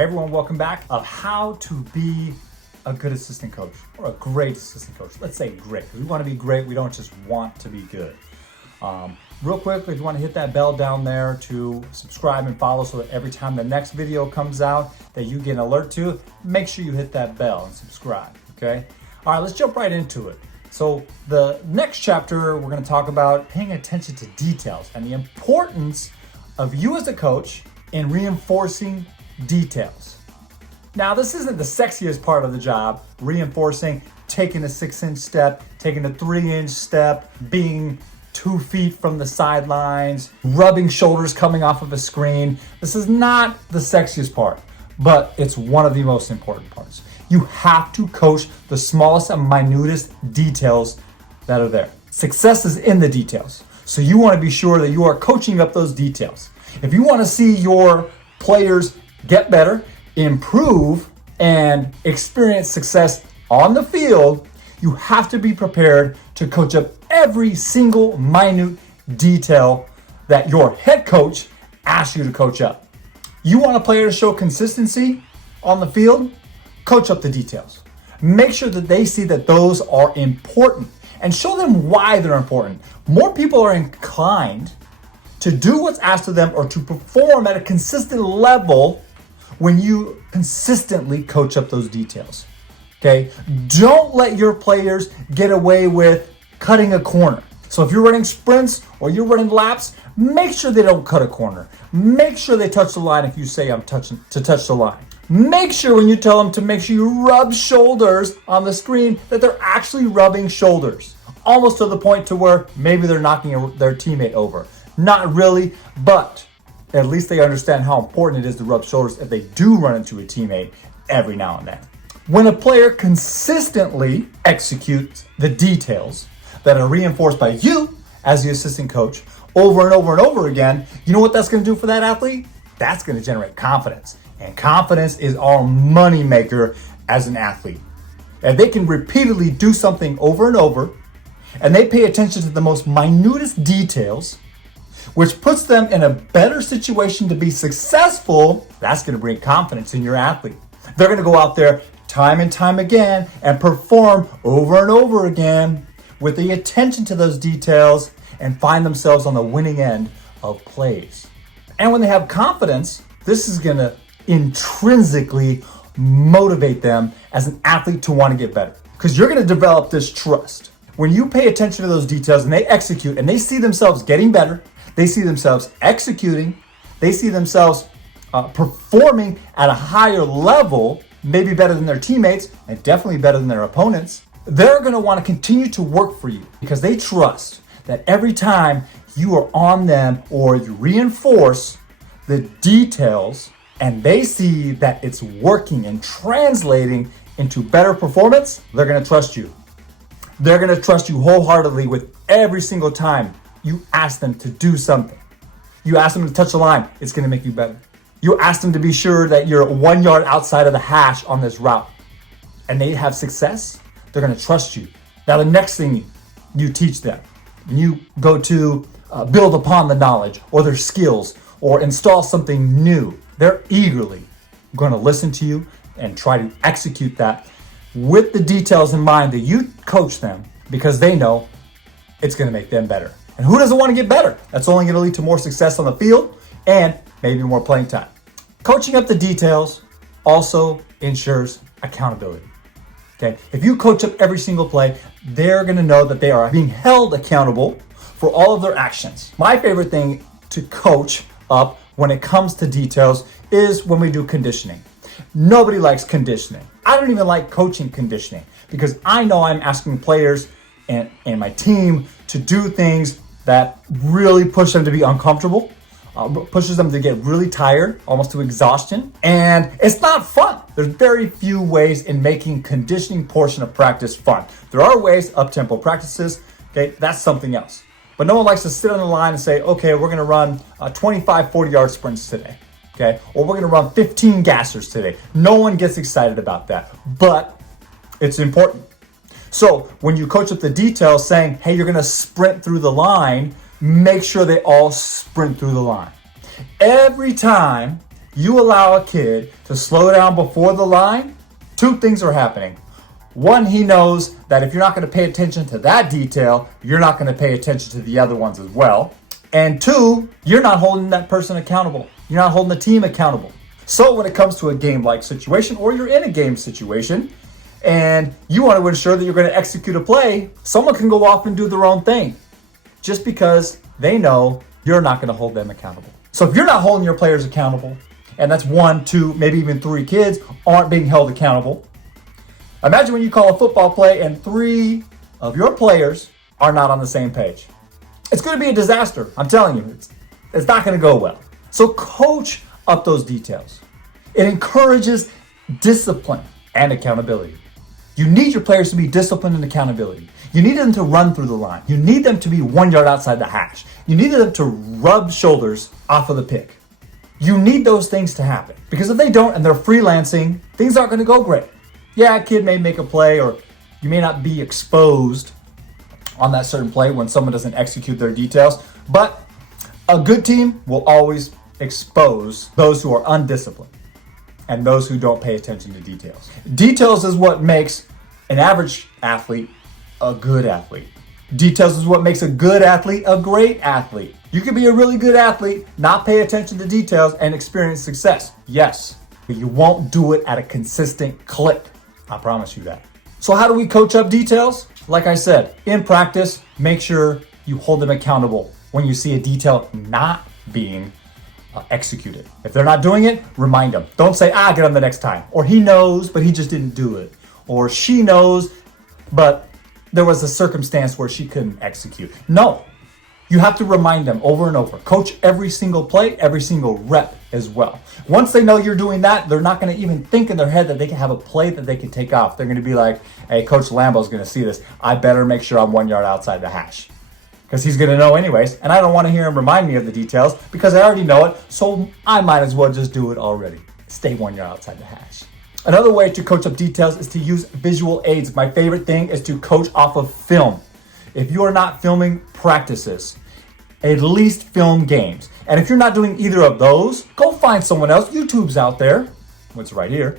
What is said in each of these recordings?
Hey everyone, welcome back of how to be a good assistant coach or a great assistant coach. Let's say great. We want to be great. We don't just want to be good. Real quick, if you want to hit that bell down there to subscribe and follow so that every time the next video comes out that you get an alert to, make sure you hit that bell and subscribe, okay? All right, let's jump right into it. So the next chapter, we're going to talk about paying attention to details and the importance of you as a coach in reinforcing details. Now, this isn't the sexiest part of the job, reinforcing, taking a 6-inch step, taking a 3-inch step, being 2 feet from the sidelines, rubbing shoulders coming off of a screen. This is not the sexiest part, but it's one of the most important parts. You have to coach the smallest and minutest details that are there. Success is in the details. So you want to be sure that you are coaching up those details. If you want to see your players get better, improve, and experience success on the field, you have to be prepared to coach up every single minute detail that your head coach asks you to coach up. You want a player to show consistency on the field? Coach up the details. Make sure that they see that those are important and show them why they're important. More people are inclined to do what's asked of them or to perform at a consistent level when you consistently coach up those details, okay? Don't let your players get away with cutting a corner. So if you're running sprints or you're running laps, make sure they don't cut a corner. Make sure they touch the line if you say I'm touching to touch the line. Make sure when you tell them to make sure you rub shoulders on the screen that they're actually rubbing shoulders, almost to the point to where maybe they're knocking their teammate over. Not really, but at least they understand how important it is to rub shoulders if they do run into a teammate every now and then. When a player consistently executes the details that are reinforced by you as the assistant coach over and over and over again, you know what that's going to do for that athlete? That's going to generate confidence. And confidence is our money maker as an athlete. If they can repeatedly do something over and over, and they pay attention to the most minutest details, which puts them in a better situation to be successful, that's going to bring confidence in your athlete. They're going to go out there time and time again and perform over and over again with the attention to those details and find themselves on the winning end of plays. And when they have confidence, this is going to intrinsically motivate them as an athlete to want to get better, because you're going to develop this trust. When you pay attention to those details and they execute and they see themselves getting better, they see themselves executing, they see themselves performing at a higher level, maybe better than their teammates and definitely better than their opponents, they're going to want to continue to work for you because they trust that every time you are on them or you reinforce the details and they see that it's working and translating into better performance, they're going to trust you. They're going to trust you wholeheartedly with every single time you ask them to do something. You ask them to touch the line, it's going to make you better. You ask them to be sure that you're 1 yard outside of the hash on this route, and they have success, they're going to trust you. Now, the next thing you teach them, you go to build upon the knowledge or their skills or install something new, they're eagerly going to listen to you and try to execute that with the details in mind that you coach them, because they know it's going to make them better. And who doesn't want to get better? That's only going to lead to more success on the field and maybe more playing time. Coaching up the details also ensures accountability. Okay? If you coach up every single play, they're going to know that they are being held accountable for all of their actions. My favorite thing to coach up when it comes to details is when we do conditioning. Nobody likes conditioning. I don't even like coaching conditioning because I know I'm asking players and my team to do things that really push them to be uncomfortable, pushes them to get really tired, almost to exhaustion, and it's not fun. There's very few ways in making conditioning portion of practice fun. There are ways, up-tempo practices, okay, that's something else. But no one likes to sit on the line and say, okay, we're gonna run 25 40-yard sprints today, okay? Or we're gonna run 15 gassers today. No one gets excited about that, but it's important. So when you coach up the details saying, hey, you're gonna sprint through the line, make sure they all sprint through the line. Every time you allow a kid to slow down before the line, two things are happening. One, he knows that if you're not going to pay attention to that detail, you're not going to pay attention to the other ones as well. And two, you're not holding that person accountable. You're not holding the team accountable. So when it comes to a game-like situation, or you're in a game situation, and you want to ensure that you're going to execute a play, someone can go off and do their own thing just because they know you're not going to hold them accountable. So if you're not holding your players accountable, and that's 1, 2, maybe even 3 kids aren't being held accountable, imagine when you call a football play and 3 of your players are not on the same page. It's going to be a disaster. I'm telling you, it's not going to go well. So coach up those details. It encourages discipline and accountability. You need your players to be disciplined and accountability. You need them to run through the line. You need them to be 1 yard outside the hash. You need them to rub shoulders off of the pick. You need those things to happen, because if they don't and they're freelancing, things aren't going to go great. Yeah, a kid may make a play, or you may not be exposed on that certain play when someone doesn't execute their details, but a good team will always expose those who are undisciplined and those who don't pay attention to details. Details is what makes an average athlete a good athlete. Details is what makes a good athlete a great athlete. You can be a really good athlete, not pay attention to details, and experience success. Yes, but you won't do it at a consistent clip. I promise you that. So how do we coach up details? Like I said, in practice, make sure you hold them accountable when you see a detail not being executed. If they're not doing it, remind them. Don't say, get them the next time. Or he knows, but he just didn't do it. Or she knows, but there was a circumstance where she couldn't execute. No, you have to remind them over and over. Coach every single play, every single rep as well. Once they know you're doing that, they're not going to even think in their head that they can have a play that they can take off. They're going to be like, hey, Coach Lambo's going to see this. I better make sure I'm 1 yard outside the hash, because he's going to know anyways. And I don't want to hear him remind me of the details because I already know it. So I might as well just do it already. Stay 1 yard outside the hash. Another way to coach up details is to use visual aids. My favorite thing is to coach off of film. If you are not filming practices, at least film games. And if you're not doing either of those, go find someone else. YouTube's out there. What's right here?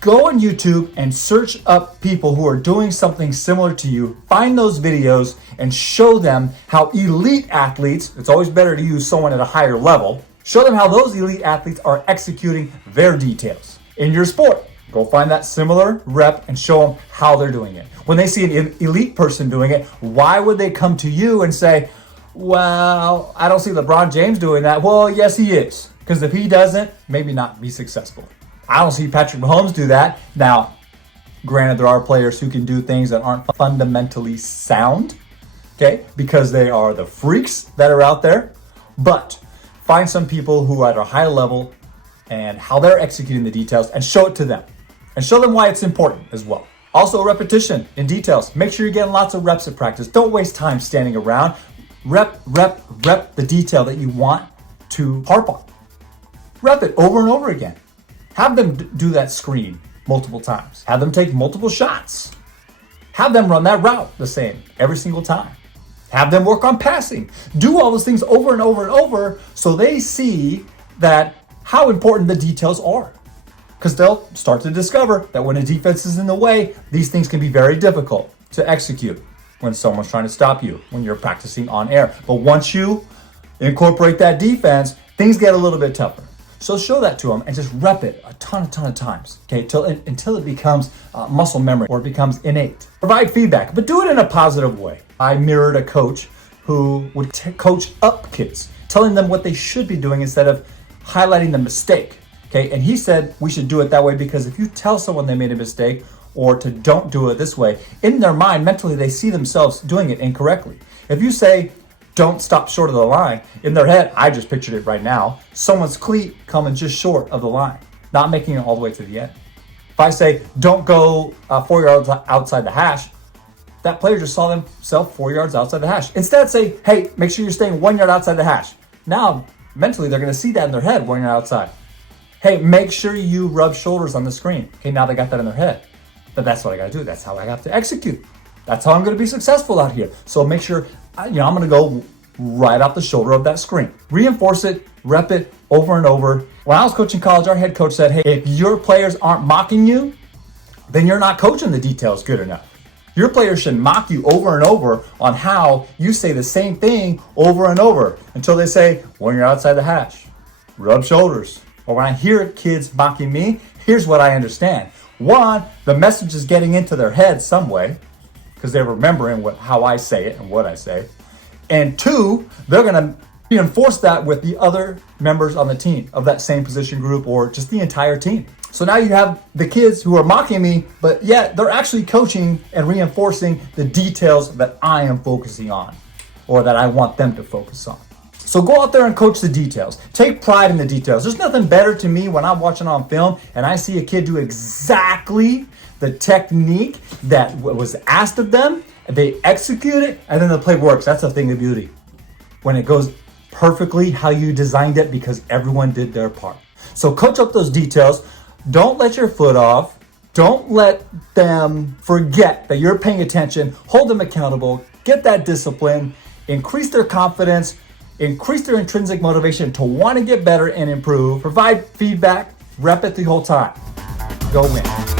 Go on YouTube and search up people who are doing something similar to you. Find those videos and show them how elite athletes, it's always better to use someone at a higher level, show them how those elite athletes are executing their details in your sport. Go find that similar rep and show them how they're doing it. When they see an elite person doing it, why would they come to you and say, well, I don't see LeBron James doing that? Well, yes, he is. Because if he doesn't, maybe not be successful. I don't see Patrick Mahomes do that. Now, granted, there are players who can do things that aren't fundamentally sound, okay, because they are the freaks that are out there. But find some people who are at a high level and how they're executing the details and show it to them. And show them why it's important as well. Also, repetition in details. Make sure you're getting lots of reps at practice. Don't waste time standing around. Rep the detail that you want to harp on. Rep it over and over again. Have them do that screen multiple times. Have them take multiple shots. Have them run that route the same every single time. Have them work on passing. Do all those things over and over and over so they see that how important the details are. Because they'll start to discover that when a defense is in the way, these things can be very difficult to execute when someone's trying to stop you when you're practicing on air. But once you incorporate that defense, things get a little bit tougher. So show that to them and just rep it a ton of times, okay, until it becomes muscle memory or it becomes innate. Provide feedback, but do it in a positive way. I mirrored a coach who would coach up kids, telling them what they should be doing instead of highlighting the mistake, okay? And he said we should do it that way because if you tell someone they made a mistake or to don't do it this way, in their mind, mentally, they see themselves doing it incorrectly. If you say, don't stop short of the line, in their head, I just pictured it right now, someone's cleat coming just short of the line, not making it all the way to the end. If I say, don't go 4 yards outside the hash, that player just saw themselves 4 yards outside the hash. Instead, say, hey, make sure you're staying 1 yard outside the hash. Now, mentally, they're going to see that in their head, 1 yard outside. Hey, make sure you rub shoulders on the screen. Okay, now they got that in their head. But that's what I got to do. That's how I have to execute. That's how I'm going to be successful out here. So make sure, I'm going to go right off the shoulder of that screen. Reinforce it, rep it over and over. When I was coaching college, our head coach said, hey, if your players aren't mocking you, then you're not coaching the details good enough. Your players should mock you over and over on how you say the same thing over and over until they say, when you're outside the hash, rub shoulders. Or when I hear kids mocking me, here's what I understand. One, the message is getting into their head some way because they're remembering how I say it and what I say. And two, they're going to reinforce that with the other members on the team of that same position group or just the entire team. So now you have the kids who are mocking me, but yet they're actually coaching and reinforcing the details that I am focusing on or that I want them to focus on. So go out there and coach the details. Take pride in the details. There's nothing better to me when I'm watching on film and I see a kid do exactly the technique that was asked of them, they execute it, and then the play works. That's a thing of beauty. When it goes perfectly how you designed it because everyone did their part. So coach up those details. Don't let your foot off. Don't let them forget that you're paying attention. Hold them accountable. Get that discipline. Increase their confidence. Increase their intrinsic motivation to want to get better and improve. Provide feedback. Rep it the whole time. Go win.